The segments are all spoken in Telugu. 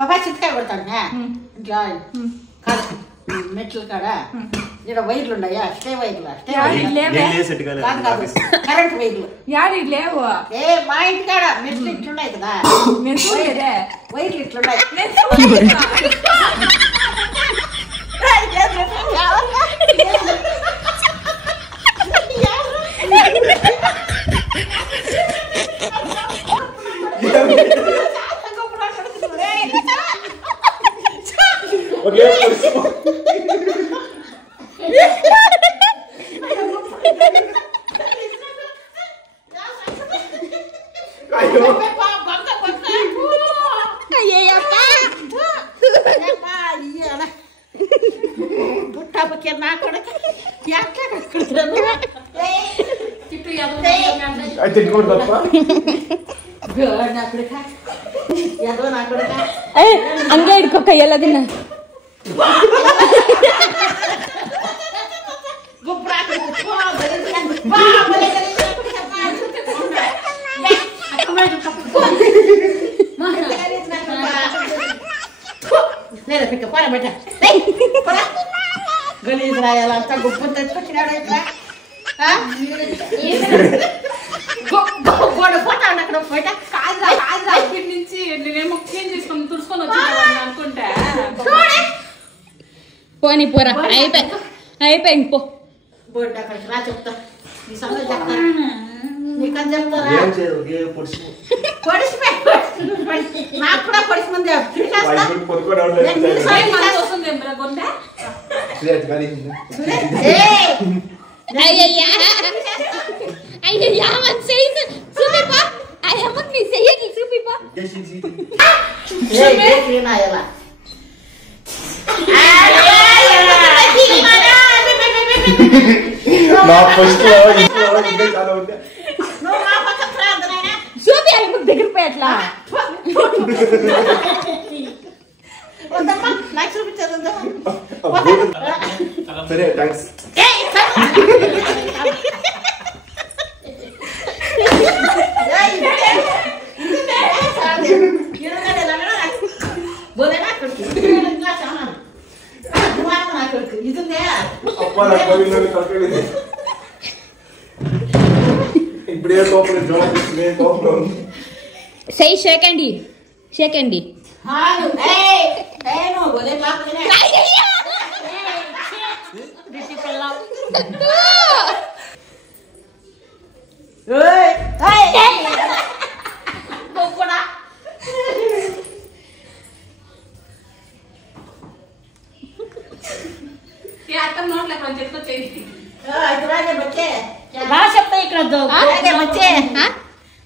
పాపా చింతకాయ కొడతాను ఇట్లా మెట్లు కాడ ఇక్కడ వైర్లు ఉన్నాయా స్టే వైర్లు కాదు కాదు కరెంట్ వైర్లు లేవు ఏ మా ఇంటి కాడ మెట్లు ఇట్లున్నాయి కదా వైర్లు ఇట్లున్నాయి ಹಂಗೆ ಹಿಡ್ಕೊಕ್ಕ ಎಲ್ಲ ದಿನ गलीज राहायला आता गुप्पत गोड फोटा फोटा काय నుంచి నేనేమో క్లీన్ చేసుకొని తుడుచుకొని వచ్చాను అనుకుంటా పోని పోరా అయిపోయింది పో బోర్డు అక్కడికి రా చెప్తా నీ సంగతి చెప్తా నీకని చెప్తారా నాకు కూడా పొడిచి ముందే దగ్గర పోయట్లా నాకు చూపించదు సరే థ్యాంక్స్ సై షేకండి షేకండి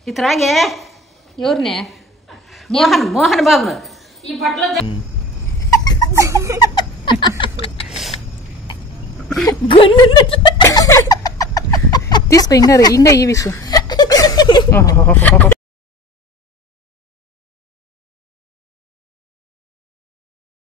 ఇతరాగే ఎవరినే మోహన్ బాబు ఈ బట్టలు తీసుకో ఇంకా ఈ విషయం